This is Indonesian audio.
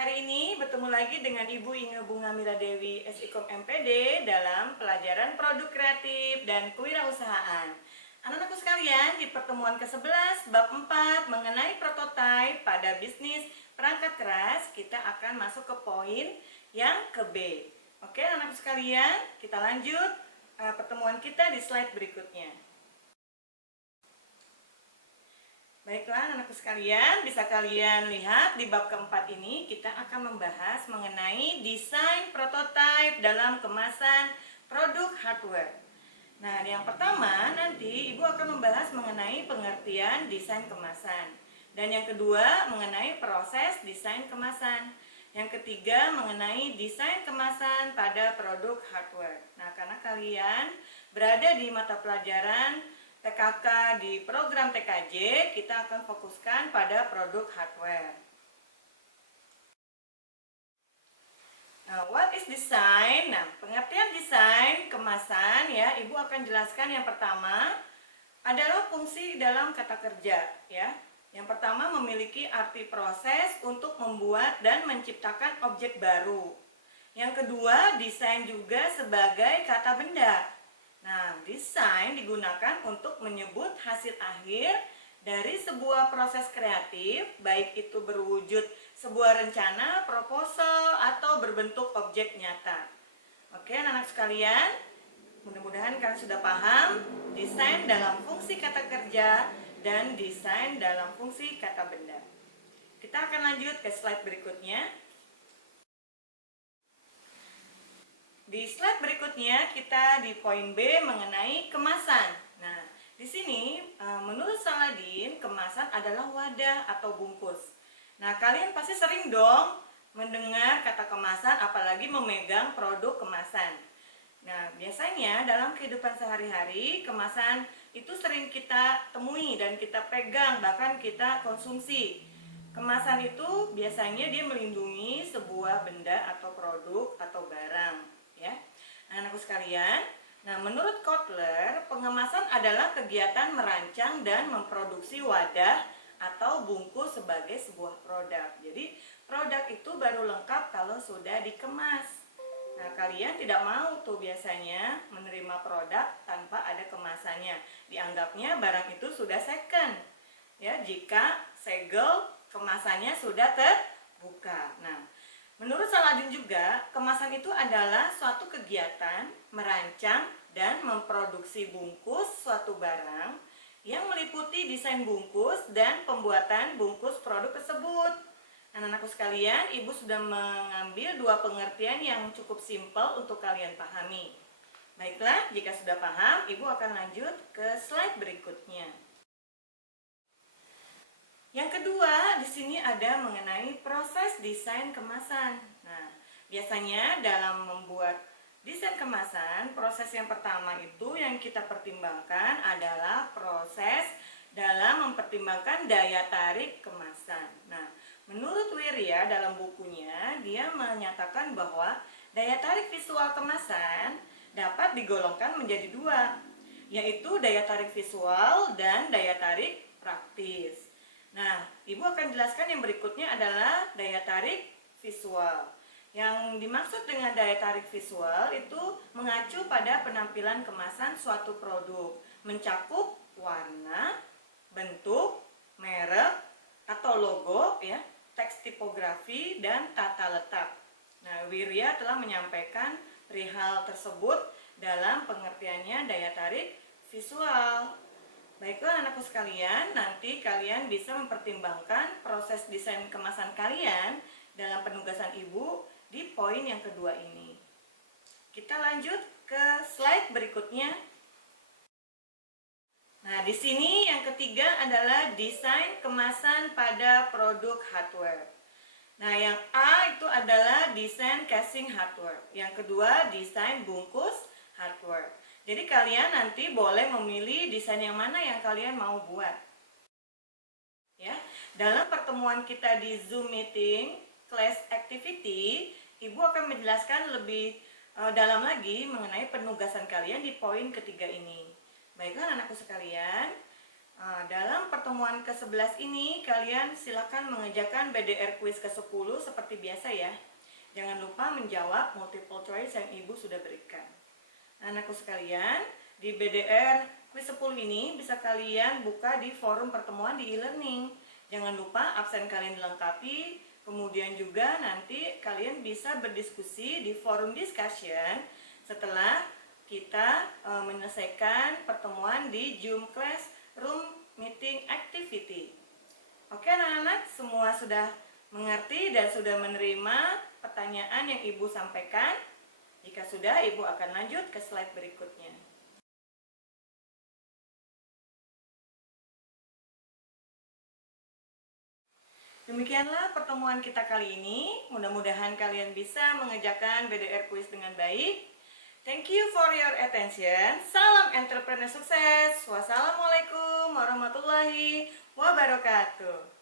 Hari ini bertemu lagi dengan Ibu Inge Bunga Mira Dewi SIKOM MPD dalam pelajaran produk kreatif dan kewirausahaan. Anak-anakku sekalian, di pertemuan ke-11 bab 4 mengenai prototipe pada bisnis perangkat keras, kita akan masuk ke poin yang ke B. Oke, anak-anakku sekalian, kita lanjut pertemuan kita di slide berikutnya. Baiklah anak-anakku sekalian, bisa kalian lihat di bab keempat ini kita akan membahas mengenai desain prototipe dalam kemasan produk hardware. Nah, yang pertama nanti Ibu akan membahas mengenai pengertian desain kemasan. Dan yang kedua mengenai proses desain kemasan. Yang ketiga mengenai desain kemasan pada produk hardware. Nah, karena kalian berada di mata pelajaran TKK di program TKJ, kita akan fokuskan pada produk hardware. Nah, what is design? Nah, pengertian desain kemasan ya, Ibu akan jelaskan yang pertama adalah fungsi dalam kata kerja ya. Yang pertama memiliki arti proses untuk membuat dan menciptakan objek baru. Yang kedua, desain juga sebagai kata benda. Nah, desain digunakan untuk menyebut hasil akhir dari sebuah proses kreatif, baik itu berwujud sebuah rencana, proposal, atau berbentuk objek nyata. Oke, anak-anak sekalian, mudah-mudahan kalian sudah paham desain dalam fungsi kata kerja dan desain dalam fungsi kata benda. Kita akan lanjut ke slide berikutnya. Di slide berikutnya kita di poin B mengenai kemasan. Nah, di sini menurut Saladin kemasan adalah wadah atau bungkus. Nah, kalian pasti sering dong mendengar kata kemasan apalagi memegang produk kemasan. Nah, biasanya dalam kehidupan sehari-hari kemasan itu sering kita temui dan kita pegang, bahkan kita konsumsi. Kemasan itu biasanya dia melindungi sebuah benda atau produk atau barang. Ya, anak-anakku sekalian, nah menurut Kotler, pengemasan adalah kegiatan merancang dan memproduksi wadah atau bungkus sebagai sebuah produk. Jadi produk itu baru lengkap kalau sudah dikemas. Nah, kalian tidak mau tuh biasanya menerima produk tanpa ada kemasannya. Dianggapnya barang itu sudah second. Ya, jika segel kemasannya sudah terbuka. Nah, menurut Saladin juga, kemasan itu adalah suatu kegiatan merancang dan memproduksi bungkus suatu barang yang meliputi desain bungkus dan pembuatan bungkus produk tersebut. Anak-anakku sekalian, Ibu sudah mengambil dua pengertian yang cukup simpel untuk kalian pahami. Baiklah, jika sudah paham, Ibu akan lanjut ke slide berikutnya. Yang kedua, di sini ada mengenai proses desain kemasan. Nah, biasanya dalam membuat desain kemasan, proses yang pertama itu yang kita pertimbangkan adalah proses dalam mempertimbangkan daya tarik kemasan. Nah, menurut Wirya dalam bukunya, dia menyatakan bahwa daya tarik visual kemasan dapat digolongkan menjadi dua, yaitu daya tarik visual dan daya tarik praktis. Nah, Ibu akan jelaskan yang berikutnya adalah daya tarik visual. Yang dimaksud dengan daya tarik visual itu mengacu pada penampilan kemasan suatu produk, mencakup warna, bentuk, merek atau logo, ya, teks tipografi dan tata letak. Nah, Wirya telah menyampaikan perihal tersebut dalam pengertiannya daya tarik visual. Baiklah anakku sekalian, nanti kalian bisa mempertimbangkan proses desain kemasan kalian dalam penugasan Ibu di poin yang kedua ini. Kita lanjut ke slide berikutnya. Nah, di sini yang ketiga adalah desain kemasan pada produk hardware. Nah, yang A itu adalah desain casing hardware. Yang kedua, desain bungkus hardware. Jadi kalian nanti boleh memilih desain yang mana yang kalian mau buat. Ya, dalam pertemuan kita di Zoom meeting class activity, Ibu akan menjelaskan lebih dalam lagi mengenai penugasan kalian di poin ketiga ini. Baiklah anakku sekalian, Dalam pertemuan ke-11 ini, kalian silakan mengerjakan BDR quiz ke-10 seperti biasa ya. Jangan lupa menjawab multiple choice yang Ibu sudah berikan. Anakku sekalian, di BDR quiz 10 ini bisa kalian buka di forum pertemuan di e-learning. Jangan lupa absen kalian dilengkapi, kemudian juga nanti kalian bisa berdiskusi di forum discussion setelah kita menyelesaikan pertemuan di Zoom Classroom Meeting Activity. Oke anak-anak, semua sudah mengerti dan sudah menerima pertanyaan yang Ibu sampaikan? Jika sudah, Ibu akan lanjut ke slide berikutnya. Demikianlah pertemuan kita kali ini. Mudah-mudahan kalian bisa mengerjakan BDR quiz dengan baik. Thank you for your attention. Salam entrepreneur sukses. Wassalamualaikum warahmatullahi wabarakatuh.